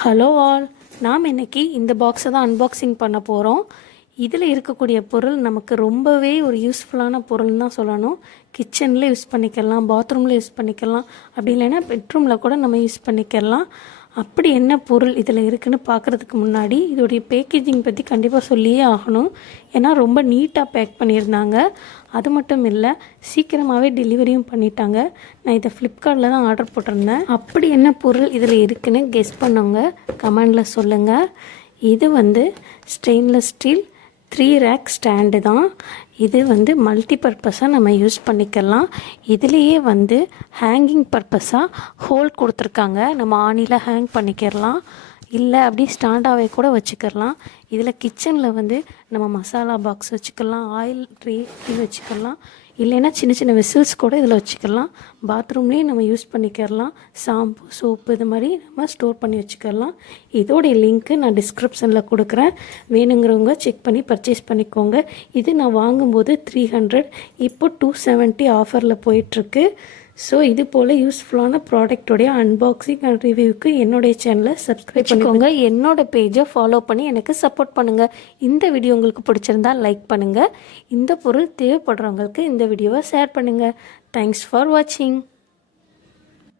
Hello all, நாம் இன்றைக்கி இந்த பாக்ஸை தான் அன்பாக்சிங் பண்ண போகிறோம். இதில் இருக்கக்கூடிய பொருள் நமக்கு ரொம்பவே ஒரு யூஸ்ஃபுல்லான பொருள்னு தான் சொல்லணும். கிச்சனில் யூஸ் பண்ணிக்கலாம், பாத்ரூமில் யூஸ் பண்ணிக்கலாம், அப்படி இல்லைன்னா பெட்ரூமில் கூட நம்ம யூஸ் பண்ணிக்கலாம். அப்படி என்ன பொருள் இதில் இருக்குதுன்னு பார்க்குறதுக்கு முன்னாடி இதோடைய பேக்கேஜிங் பற்றி கண்டிப்பாக சொல்லியே ஆகணும். ஏன்னா ரொம்ப நீட்டாக பேக் பண்ணியிருந்தாங்க. அது மட்டும் இல்லை, சீக்கிரமாகவே டெலிவரியும் பண்ணிட்டாங்க. நான் இதை ஃப்ளிப்கார்ட்டில் தான் ஆர்டர் போட்டிருந்தேன். அப்படி என்ன பொருள் இதில் இருக்குதுன்னு கெஸ் பண்ணவங்க கமெண்டில் சொல்லுங்கள். இது ஸ்டெயின்லெஸ் ஸ்டீல் 3 ரேக் ஸ்டாண்டு தான். இது மல்டி பர்பஸாக நம்ம யூஸ் பண்ணிக்கலாம். இதுலேயே ஹேங்கிங் பர்பஸாக ஹோல் கொடுத்துருக்காங்க. நம்ம ஆணியில் ஹேங் பண்ணிக்கிறலாம், இல்லை அப்படி ஸ்டாண்டாகவே கூட வச்சுக்கலாம். இதில் கிச்சனில் நம்ம மசாலா பாக்ஸ் வச்சுக்கலாம், ஆயில் ட்ரே வச்சுக்கலாம், இல்லைன்னா சின்ன சின்ன வெசில்ஸ் கூட இதில் வச்சுக்கலாம். பாத்ரூம்லேயும் நம்ம யூஸ் பண்ணிக்கிறலாம். ஷாம்பு, சோப்பு இது மாதிரி நம்ம ஸ்டோர் பண்ணி வச்சுக்கலாம். இதோடைய லிங்க்கு நான் டிஸ்கிரிப்ஷனில் கொடுக்குறேன். வேணுங்கிறவங்க செக் பண்ணி பர்ச்சேஸ் பண்ணிக்கோங்க. இது நான் வாங்கும்போது 300, இப்போ 270 ஆஃபரில் போயிட்டுருக்கு. ஸோ இது போல் யூஸ்ஃபுல்லான ப்ராடக்டோடைய அன்பாக்சிங் அண்ட் ரிவ்யூவுக்கு என்னுடைய சேனலை சப்ஸ்கிரைப் பண்ணிக்கோங்க. என்னோடய பேஜை ஃபாலோ பண்ணி எனக்கு சப்போர்ட் பண்ணுங்கள். இந்த வீடியோ உங்களுக்கு பிடிச்சிருந்தா லைக் பண்ணுங்கள். இந்த பொருள் தேவைப்படுறவங்களுக்கு இந்த வீடியோவை ஷேர் பண்ணுங்கள். தேங்க்ஸ் ஃபார் வாட்சிங்.